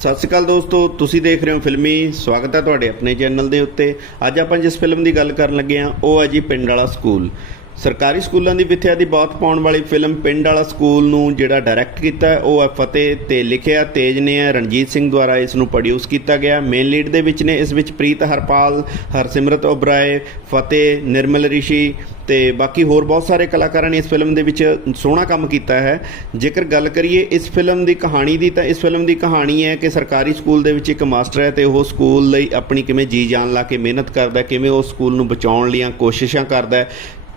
ਸਤਿ ਸ਼੍ਰੀ ਅਕਾਲ ਦੋਸਤੋ, ਤੁਸੀਂ ਦੇਖ ਰਹੇ ਹੋ ਫਿਲਮੀ, ਸਵਾਗਤ ਹੈ ਤੁਹਾਡੇ ਆਪਣੇ ਚੈਨਲ ਦੇ ਉੱਤੇ। ਅੱਜ ਆਪਾਂ ਜਿਸ ਫਿਲਮ ਦੀ ਗੱਲ ਕਰਨ ਲੱਗੇ ਹਾਂ, ਉਹ ਹੈ ਜੀ ਪਿੰਡ ਵਾਲਾ ਸਕੂਲ। ਸਰਕਾਰੀ ਸਕੂਲਾਂ ਦੀ ਵਿਦਿਆ ਦੀ ਬਾਤ ਪਾਉਣ ਵਾਲੀ ਫਿਲਮ ਪਿੰਡ ਵਾਲਾ ਸਕੂਲ ਨੂੰ ਜਿਹੜਾ ਡਾਇਰੈਕਟ ਕੀਤਾ ਹੈ, ਉਹ ਹੈ ਫਤਿਹ ਤੇ ਲਿਖਿਆ ਤੇਜ ਨੇ ਹੈ। ਰਣਜੀਤ ਸਿੰਘ ਦੁਆਰਾ ਇਸ ਨੂੰ ਪ੍ਰੋਡਿਊਸ ਕੀਤਾ ਗਿਆ ਮੇਨ ਲੀਡ ਦੇ ਵਿੱਚ ਨੇ ਇਸ ਵਿੱਚ ਪ੍ਰੀਤ ਹਰਪਾਲ, ਹਰਸਿਮਰਤ ਓਬਰਾਏ ਫਤਿਹ, ਨਿਰਮਲ ਰਿਸ਼ੀ ਤੇ ਬਾਕੀ ਹੋਰ ਬਹੁਤ ਸਾਰੇ ਕਲਾਕਾਰਾਂ ਨੇ ਇਸ ਫਿਲਮ ਦੇ ਵਿੱਚ ਸੋਹਣਾ ਕੰਮ ਕੀਤਾ ਹੈ। ਜੇਕਰ ਗੱਲ ਕਰੀਏ ਇਸ ਫਿਲਮ ਦੀ ਕਹਾਣੀ ਦੀ, ਤਾਂ ਇਸ ਫਿਲਮ ਦੀ ਕਹਾਣੀ ਹੈ ਕਿ ਸਰਕਾਰੀ ਸਕੂਲ ਦੇ ਵਿੱਚ ਇੱਕ ਮਾਸਟਰ ਹੈ ਤੇ ਉਹ ਸਕੂਲ ਲਈ ਆਪਣੀ ਕਿਵੇਂ ਜੀ ਜਾਨ ਲਾ ਕੇ ਮਿਹਨਤ ਕਰਦਾ ਕਿਵੇਂ ਉਹ ਸਕੂਲ ਨੂੰ ਬਚਾਉਣ ਲਈਆਂ ਕੋਸ਼ਿਸ਼ਾਂ ਕਰਦਾ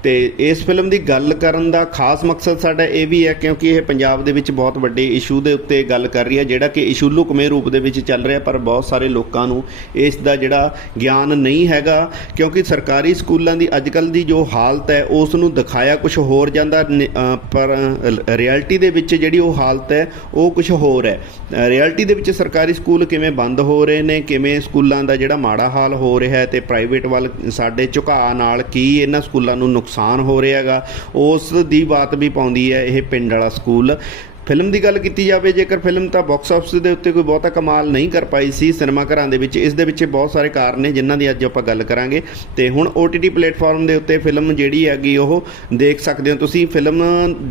ਤੇ ਇਸ ਫਿਲਮ ਦੀ ਗੱਲ ਕਰਨ ਦਾ ਖਾਸ ਮਕਸਦ ਸਾਡਾ ਇਹ ਵੀ ਹੈ ਕਿਉਂਕਿ ਇਹ ਪੰਜਾਬ ਦੇ ਵਿੱਚ ਬਹੁਤ ਵੱਡੇ ਇਸ਼ੂ ਦੇ ਉੱਤੇ ਗੱਲ ਕਰ ਰਹੀ ਹੈ, ਜਿਹੜਾ ਕਿ ਇਸ਼ੂ ਲੁਕਮੇ ਰੂਪ ਦੇ ਵਿੱਚ ਚੱਲ ਰਿਹਾ, ਪਰ ਬਹੁਤ ਸਾਰੇ ਲੋਕਾਂ ਨੂੰ ਇਸ ਦਾ ਜਿਹੜਾ ਗਿਆਨ ਨਹੀਂ ਹੈਗਾ, ਕਿਉਂਕਿ ਸਰਕਾਰੀ ਸਕੂਲਾਂ ਦੀ ਅੱਜਕੱਲ ਦੀ ਜੋ ਹਾਲਤ ਹੈ, ਉਸ ਨੂੰ ਦਿਖਾਇਆ ਕੁਝ ਹੋਰ ਜਾਂਦਾ, ਨ- ਪਰ ਰਿਐਲਿਟੀ ਦੇ ਵਿੱਚ ਜਿਹੜੀ ਉਹ ਹਾਲਤ ਹੈ, ਉਹ ਕੁਝ ਹੋਰ ਹੈ। ਰਿਐਲਿਟੀ ਦੇ ਵਿੱਚ ਸਰਕਾਰੀ ਸਕੂਲ ਕਿਵੇਂ ਬੰਦ ਹੋ ਰਹੇ ਨੇ, ਕਿਵੇਂ ਸਕੂਲਾਂ ਦਾ ਜਿਹੜਾ ਮਾੜਾ ਹਾਲ ਹੋ ਰਿਹਾ ਹੈ ਤੇ ਪ੍ਰਾਈਵੇਟ ਵੱਲ ਸਾਡੇ ਝੁਕਾਅ ਨਾਲ ਕੀ ਇਹਨਾਂ ਸਕੂਲਾਂ ਨੂੰ ਨੁਕਸਾਨ ਹੋ ਰਿਹਾ ਹੈਗਾ। ਉਸ ਦੀ ਬਾਤ ਵੀ ਪਾਉਂਦੀ ਹੈ ਇਹ ਪਿੰਡ ਵਾਲਾ ਸਕੂਲ। ਫਿਲਮ ਦੀ ਗੱਲ ਕੀਤੀ ਜਾਵੇ, ਜੇਕਰ ਫਿਲਮ ਤਾਂ ਬਾਕਸ ਆਫਿਸ ਦੇ ਉੱਤੇ ਕੋਈ ਬਹੁਤਾ ਕਮਾਲ ਨਹੀਂ ਕਰ ਪਾਈ ਸੀ ਸਿਨੇਮਾ ਘਰਾਂ ਦੇ ਵਿੱਚ, ਇਸ ਦੇ ਵਿੱਚ ਬਹੁਤ ਸਾਰੇ ਕਾਰਨ ਨੇ ਜਿਨ੍ਹਾਂ ਦੀ ਅੱਜ ਆਪਾਂ ਗੱਲ ਕਰਾਂਗੇ। ਤੇ ਹੁਣ OTT ਪਲੇਟਫਾਰਮ ਦੇ ਉੱਤੇ ਫਿਲਮ ਜਿਹੜੀ ਹੈਗੀ, ਉਹ ਦੇਖ ਸਕਦੇ ਹੋ ਤੁਸੀਂ। ਫਿਲਮ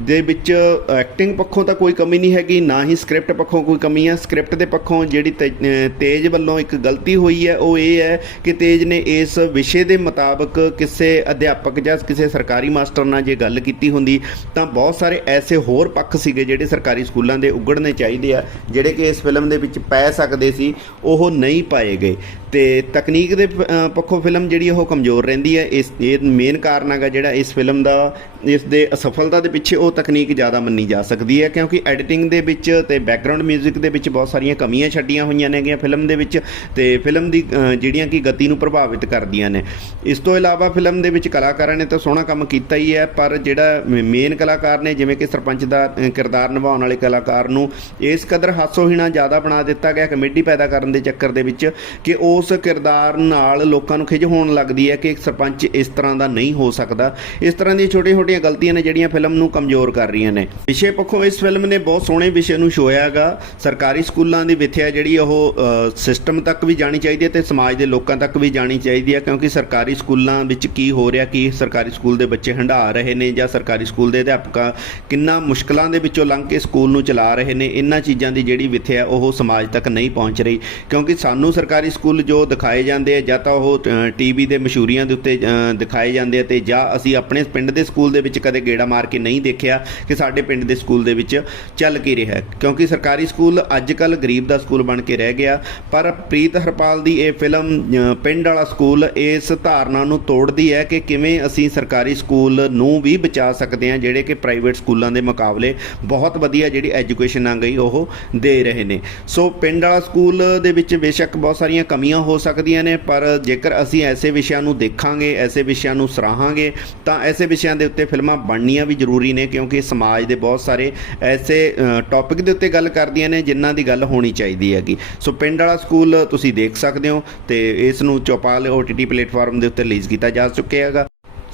ਦੇ ਵਿੱਚ ਐਕਟਿੰਗ ਪੱਖੋਂ ਤਾਂ ਕੋਈ ਕਮੀ ਨਹੀਂ ਹੈਗੀ, ਨਾ ਹੀ ਸਕ੍ਰਿਪਟ ਪੱਖੋਂ ਕੋਈ ਕਮੀ ਹੈ ਸਕ੍ਰਿਪਟ ਦੇ ਪੱਖੋਂ ਜਿਹੜੀ ਤੇ- ਤੇਜ ਵੱਲੋਂ ਇੱਕ ਗਲਤੀ ਹੋਈ ਹੈ, ਉਹ ਇਹ ਹੈ ਕਿ ਤੇਜ ਨੇ ਇਸ ਵਿਸ਼ੇ ਦੇ ਮੁਤਾਬਕ ਕਿਸੇ ਅਧਿਆਪਕ ਜਾਂ ਕਿਸੇ ਸਰਕਾਰੀ ਮਾਸਟਰ ਨਾਲ ਜੇ ਗੱਲ ਕੀਤੀ ਹੁੰਦੀ, ਤਾਂ ਬਹੁਤ ਸਾਰੇ ਐਸੇ ਹੋਰ ਪੱਖ ਸੀਗੇ ਜਿਹੜੇ ਸਰਕਾਰੀ ਸਰਕਾਰੀ ਸਕੂਲਾਂ ਦੇ ਉਗੜਨੇ ਚਾਹੀਦੇ ਆ, ਜਿਹੜੇ ਕਿ ਇਸ ਫਿਲਮ ਦੇ ਵਿੱਚ ਪੈ ਸਕਦੇ ਸੀ, ਉਹ ਨਹੀਂ ਪਾਏ ਗਏ। ਤੇ ਤਕਨੀਕ ਦੇ ਪੱਖੋਂ ਫਿਲਮ ਜਿਹੜੀ ਉਹ ਕਮਜ਼ੋਰ ਰਹਿੰਦੀ ਹੈ, ਇਸ, ਇਹ ਮੇਨ ਕਾਰਨ ਹੈਗਾ ਜਿਹੜਾ ਇਸ ਫਿਲਮ ਦਾ, ਇਸ ਦੇ ਅਸਫਲਤਾ ਦੇ ਪਿੱਛੇ ਉਹ ਤਕਨੀਕ ਜ਼ਿਆਦਾ ਮੰਨੀ ਜਾ ਸਕਦੀ ਹੈ, ਕਿਉਂਕਿ ਐਡੀਟਿੰਗ ਦੇ ਵਿੱਚ ਤੇ ਬੈਕਗ੍ਰਾਉਂਡ 뮤직 ਦੇ ਵਿੱਚ ਬਹੁਤ ਸਾਰੀਆਂ ਕਮੀਆਂ ਛੱਡੀਆਂ ਹੋਈਆਂ ਨੇਗੀਆਂ ਫਿਲਮ ਦੇ ਵਿੱਚ ਤੇ ਫਿਲਮ ਦੀ ਜਿਹੜੀਆਂ ਕਿ ਗਤੀ ਨੂੰ ਪ੍ਰਭਾਵਿਤ ਕਰਦੀਆਂ ਨੇ। ਇਸ ਤੋਂ ਇਲਾਵਾ ਫਿਲਮ ਦੇ ਵਿੱਚ ਕਲਾਕਾਰਾਂ ਨੇ ਤਾਂ ਸੋਹਣਾ ਕੰਮ ਕੀਤਾ ਹੀ ਹੈ, ਪਰ ਜਿਹੜਾ ਮੇਨ ਕਲਾਕਾਰ ਨੇ, ਜਿਵੇਂ ਕਿ ਸਰਪੰਚ ਦਾ ਕਿਰਦਾਰ ਨਿਭਾਉਣ ਵਾਲੇ ਕਲਾਕਾਰ ਨੂੰ, ਇਸ ਕਦਰ ਹਾਸੋਹੀਣਾ ਜ਼ਿਆਦਾ ਬਣਾ ਦਿੱਤਾ ਗਿਆ, ਕਮੇਡੀ ਪੈਦਾ ਕਰਨ ਦੇ ਚੱਕਰ ਦੇ ਵਿੱਚ ਕਿ ਉਹ ਉਸ ਕਿਰਦਾਰ ਨਾਲ ਲੋਕਾਂ ਨੂੰ ਖਿਜ ਹੋਣ ਲੱਗਦੀ ਹੈ ਕਿ ਇੱਕ ਸਰਪੰਚ ਇਸ ਤਰ੍ਹਾਂ ਦਾ ਨਹੀਂ ਹੋ ਸਕਦਾ। ਇਸ ਤਰ੍ਹਾਂ ਦੀਆਂ ਛੋਟੀਆਂ-ਛੋਟੀਆਂ ਗਲਤੀਆਂ ਨੇ ਜਿਹੜੀਆਂ ਫਿਲਮ ਨੂੰ ਕਮਜ਼ੋਰ ਕਰ ਰਹੀਆਂ ਨੇ। ਵਿਸ਼ੇ ਪੱਖੋਂ ਇਸ ਫਿਲਮ ਨੇ ਬਹੁਤ ਸੋਹਣੇ ਵਿਸ਼ੇ ਨੂੰ ਛੋਇਆ ਹੈਗਾ ਸਰਕਾਰੀ ਸਕੂਲਾਂ ਦੀ ਵਿਥਿਆ ਜਿਹੜੀ ਉਹ ਸਿਸਟਮ ਤੱਕ ਵੀ ਜਾਣੀ ਚਾਹੀਦੀ ਹੈ ਤੇ ਸਮਾਜ ਦੇ ਲੋਕਾਂ ਤੱਕ ਵੀ ਜਾਣੀ ਚਾਹੀਦੀ ਹੈ ਕਿਉਂਕਿ ਸਰਕਾਰੀ ਸਕੂਲਾਂ ਵਿੱਚ ਕੀ ਹੋ ਰਿਹਾ, ਕੀ ਸਰਕਾਰੀ ਸਕੂਲ ਦੇ ਬੱਚੇ ਹੰਢਾ ਰਹੇ ਨੇ ਜਾਂ ਸਰਕਾਰੀ ਸਕੂਲ ਦੇ ਅਧਿਆਪਕਾਂ ਕਿੰਨਾ ਮੁਸ਼ਕਲਾਂ ਦੇ ਵਿੱਚੋਂ ਲੰਘ ਕੇ ਸਕੂਲ ਨੂੰ ਚਲਾ ਰਹੇ ਨੇ, ਇਹਨਾਂ ਚੀਜ਼ਾਂ ਦੀ ਜਿਹੜੀ ਵਿਥਿਆ ਉਹ ਸਮਾਜ ਤੱਕ ਨਹੀਂ ਪਹੁੰਚ ਰਹੀ। ਕਿਉਂਕਿ ਸਾਨੂੰ ਸਰਕਾਰੀ ਸਕੂਲ ਜੋ ਦਿਖਾਏ ਜਾਂਦੇ ਆ, ਜਾਂ ਤਾਂ ਉਹ ਟੀਵੀ ਦੇ ਮਸ਼ਹੂਰੀਆਂ ਦੇ ਉੱਤੇ ਦਿਖਾਏ ਜਾਂਦੇ ਆ ਤੇ ਜਾਂ ਅਸੀਂ ਆਪਣੇ ਪਿੰਡ ਦੇ ਸਕੂਲ ਦੇ ਵਿੱਚ ਕਦੇ ਗੇੜਾ ਮਾਰ ਕੇ ਨਹੀਂ ਦੇਖਿਆ ਕਿ ਸਾਡੇ ਪਿੰਡ ਦੇ ਸਕੂਲ ਦੇ ਵਿੱਚ ਚੱਲ ਕੀ ਰਿਹਾ ਕਿਉਂਕਿ ਸਰਕਾਰੀ ਸਕੂਲ ਅੱਜ ਕੱਲ ਗਰੀਬ ਦਾ ਸਕੂਲ ਬਣ ਕੇ ਰਹਿ ਗਿਆ, ਪਰ ਪ੍ਰੀਤ ਹਰਪਾਲ ਦੀ ਇਹ ਫਿਲਮ ਪਿੰਡ ਵਾਲਾ ਸਕੂਲ ਇਸ ਧਾਰਨਾ ਨੂੰ ਤੋੜਦੀ ਹੈ ਕਿ ਕਿਵੇਂ ਅਸੀਂ ਸਰਕਾਰੀ ਸਕੂਲ ਨੂੰ ਵੀ ਬਚਾ ਸਕਦੇ ਹਾਂ, ਜਿਹੜੇ ਕਿ ਪ੍ਰਾਈਵੇਟ ਸਕੂਲਾਂ ਦੇ ਮੁਕਾਬਲੇ ਬਹੁਤ ਵਧੀਆ ਜਿਹੜੀ ਐਜੂਕੇਸ਼ਨ ਆ ਗਈ ਉਹ ਦੇ ਰਹੇ ਨੇ। ਸੋ ਪਿੰਡ ਵਾਲਾ ਸਕੂਲ ਦੇ ਵਿੱਚ ਬੇਸ਼ੱਕ ਬਹੁਤ ਸਾਰੀਆਂ ਕਮੀਆਂ ਹੋ ਸਕਦੀਆਂ ਨੇ, ਪਰ ਜੇਕਰ ਅਸੀਂ ਐਸੇ ਵਿਸ਼ਿਆਂ ਨੂੰ ਦੇਖਾਂਗੇ, ਐਸੇ ਵਿਸ਼ਿਆਂ ਨੂੰ ਸਰਾਹਾਂਗੇ, ਤਾਂ ਐਸੇ ਵਿਸ਼ਿਆਂ ਦੇ ਉੱਤੇ ਫਿਲਮਾਂ ਬਣਨੀਆਂ ਵੀ ਜ਼ਰੂਰੀ ਨੇ, ਕਿਉਂਕਿ ਸਮਾਜ ਦੇ ਬਹੁਤ ਸਾਰੇ ਐਸੇ ਟੌਪਿਕ ਦੇ ਉੱਤੇ ਗੱਲ ਕਰਦੀਆਂ ਨੇ, ਜਿਨ੍ਹਾਂ ਦੀ ਗੱਲ ਹੋਣੀ ਚਾਹੀਦੀ ਹੈਗੀ। ਸੋ ਪਿੰਡ ਵਾਲਾ ਸਕੂਲ ਤੁਸੀਂ ਦੇਖ ਸਕਦੇ ਹੋ, ਤੇ ਇਸ ਨੂੰ ਚੌਪਾਲ OTT ਪਲੇਟਫਾਰਮ ਦੇ ਉੱਤੇ ਰਿਲੀਜ਼ ਕੀਤਾ ਜਾ ਚੁੱਕਿਆ ਹੈਗਾ।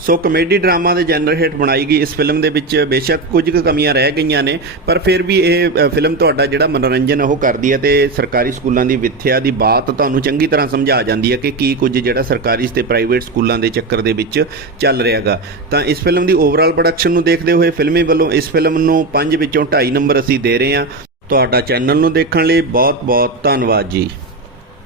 ਸੋ ਕਮੇਡੀ ਡਰਾਮਾ ਦੇ ਜਨਰ ਹੇਠ ਬਣਾਈ ਗਈ ਇਸ ਫਿਲਮ ਦੇ ਵਿੱਚ ਬੇਸ਼ੱਕ ਕੁਝ ਕੁ ਕਮੀਆਂ ਰਹਿ ਗਈਆਂ ਨੇ, ਪਰ ਫਿਰ ਵੀ ਇਹ ਫਿਲਮ ਤੁਹਾਡਾ ਜਿਹੜਾ ਮਨੋਰੰਜਨ ਉਹ ਕਰਦੀ ਹੈ ਤੇ ਸਰਕਾਰੀ ਸਕੂਲਾਂ ਦੀ ਵਿਥਿਆ ਦੀ ਬਾਤ ਤੁਹਾਨੂੰ ਚੰਗੀ ਤਰ੍ਹਾਂ ਸਮਝਾ ਜਾਂਦੀ ਹੈ ਕਿ ਕੀ ਕੁਝ ਜਿਹੜਾ ਸਰਕਾਰੀ ਤੇ ਪ੍ਰਾਈਵੇਟ ਸਕੂਲਾਂ ਦੇ ਚੱਕਰ ਦੇ ਵਿੱਚ ਚੱਲ ਰਿਹਾਗਾ ਤਾਂ ਇਸ ਫਿਲਮ ਦੀ ਓਵਰਆਲ ਪ੍ਰੋਡਕਸ਼ਨ ਨੂੰ ਦੇਖਦੇ ਹੋਏ ਫਿਲਮੀ ਵੱਲੋਂ ਇਸ ਫਿਲਮ ਨੂੰ 5 ਵਿੱਚੋਂ 2.5 ਨੰਬਰ ਅਸੀਂ ਦੇ ਰਹੇ ਹਾਂ। ਤੁਹਾਡਾ ਚੈਨਲ ਨੂੰ ਦੇਖਣ ਲਈ ਬਹੁਤ ਬਹੁਤ ਧੰਨਵਾਦ ਜੀ।